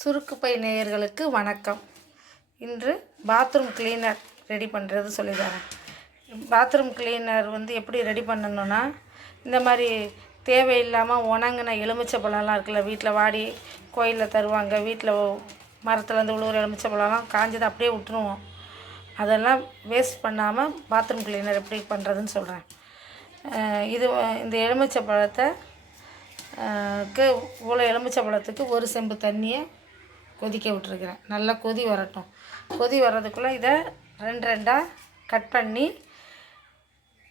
சுருக்கு பை நேயர்களுக்கு வணக்கம். இன்று பாத்ரூம் கிளீனர் ரெடி பண்ணுறது சொல்லித்தரேன். பாத்ரூம் கிளீனர் எப்படி ரெடி பண்ணணுன்னா, இந்த மாதிரி தேவையில்லாமல் உணங்கின எலுமிச்சை பழம்லாம் இருக்குல்ல, வீட்டில் வாடி கோயிலில் தருவாங்க, வீட்டில் மரத்துலேருந்து விழுவுற எலுமிச்சை பழம்லாம் காஞ்சதை அப்படியே விட்டுருவோம். அதெல்லாம் வேஸ்ட் பண்ணாமல் பாத்ரூம் கிளீனர் எப்படி பண்ணுறதுன்னு சொல்கிறேன். இந்த எலுமிச்சை பழத்தை இவ்வளோ எலுமிச்சை பழத்துக்கு ஒரு செம்பு தண்ணியை கொதிக்க விட்டுருக்கிறேன். நல்லா கொதி வரட்டும். கொதி வர்றதுக்குள்ளே இதை ரெண்டாக கட் பண்ணி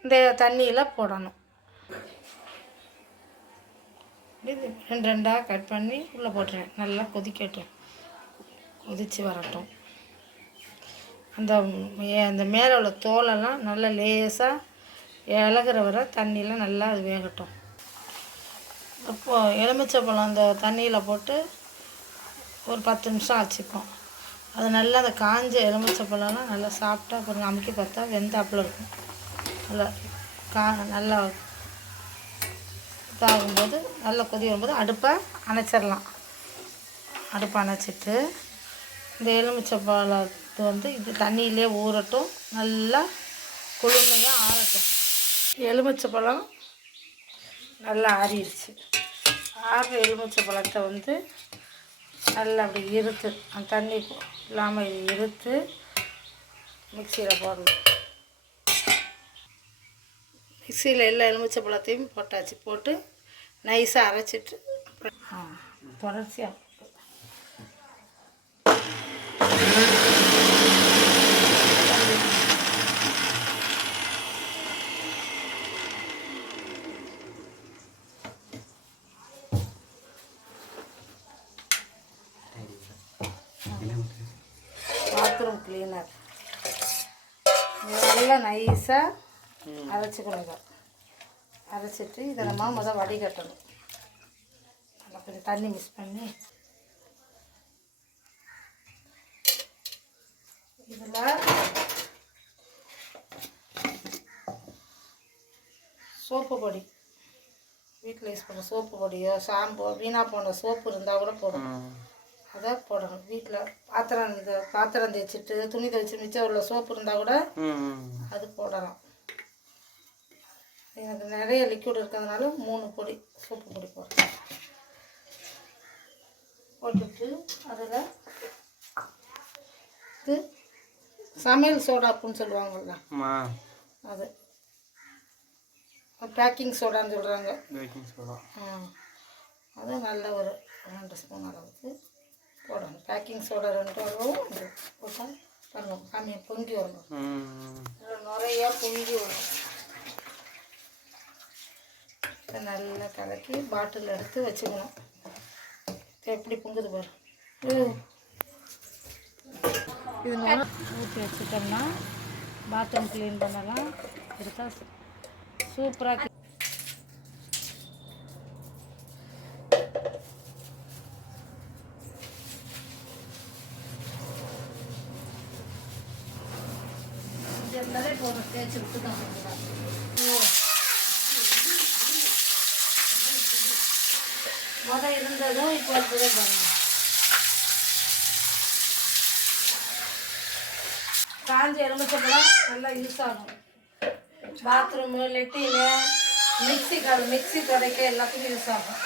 இந்த தண்ணியில் போடணும். ரெண்டாக கட் பண்ணி உள்ளே போட்டுறேன். நல்லா கொதிக்கட்டும், கொதித்து வரட்டும். அந்த மேலே உள்ள தோலெல்லாம் நல்லா லேசாக இலகுற வர தண்ணியில் நல்லா அது வேகட்டும். இப்போது எலுமிச்சை பழம் அந்த தண்ணியில் போட்டு ஒரு 10 நிமிஷம் வச்சுப்போம். அது நல்லா அந்த காஞ்ச எலுமிச்சை பழம்லாம் நல்லா சாப்பிட்டா அப்புறம் அமுக்கி பார்த்தா வெந்தாப்பில் இருக்கும். நல்லா இதாகும்போது நல்லா கொதி வரும்போது அடுப்பை அணைச்சிடலாம். அடுப்பை அணைச்சிட்டு இந்த எலுமிச்சை பழத்தை இது தண்ணியிலே ஊறட்டும், நல்லா குளுமையாக ஆறட்டும். எலுமிச்சை பழம் நல்லா ஆறிடுச்சு. ஆறுற எலுமிச்சை பழத்தை நல்லா அப்படி இருத்து, அந்த தண்ணி இல்லாமல் இருத்து மிக்சியில் போடணும். மிக்சியில் எல்லா எலுமிச்சை பழத்தையும் போட்டாச்சு. போட்டு நைஸாக அரைச்சிட்டு தொடர்ச்சியாக பாத்ரூம் கிளீனர் நல்லா நைஸாக அரைச்சிக்கணுங்க. அரைச்சிட்டு இதை நம்ம வடிகட்டணும். நல்லா கொஞ்சம் தண்ணி மிக்ஸ் பண்ணி இதில் சோப்பு பொடி, வீட்டில் யூஸ் பண்ண சோப்பு பொடியோ ஷாம்போ வீணாக போன சோப்பு இருந்தால் கூட போடணும். அதை போடணும். வீட்டில் பாத்திரம் தேய்ச்சிட்டு துணி தேய்ச்சி மிச்சம் உள்ள சோப்பு இருந்தால் கூட அது போடலாம். எனக்கு நிறைய லிக்விட் இருக்கிறதுனால 3 பொடி சோப்பு பொடி போடுறேன். போட்டுட்டு அதில் சமையல் சோடாப்புன்னு சொல்லுவாங்கள்ல, அது பேக்கிங் சோடான்னு சொல்கிறாங்க. அது நல்ல ஒரு 2 ஸ்பூன் அளவுக்கு போடணும். பேக்கிங் சோடா 2 அளவும் போட்டால் பண்ணணும். கம்மியாக பொங்கி வரணும், நிறையா பொங்கி வரும். இதை நல்லா கலக்கி பாட்டில் எடுத்து வச்சுக்கணும். எப்படி பொங்குது பாரு. இது ஊற்றி வச்சுட்டோம்னா பாத்ரூம் க்ளீன் பண்ணலாம். எடுத்தா சூப்பராக இருந்தாலே போதும். தேய்ச்சி விட்டு தான் இருந்ததும் இப்போ அப்படியே பாருங்க. காஞ்ச எலுமிச்சப்பழம் நல்லா யூஸ் ஆகும். பாத்ரூமு, லெட்டினு, மிக்சி துடைக்க எல்லாத்துக்கும் யூஸ் ஆகும்.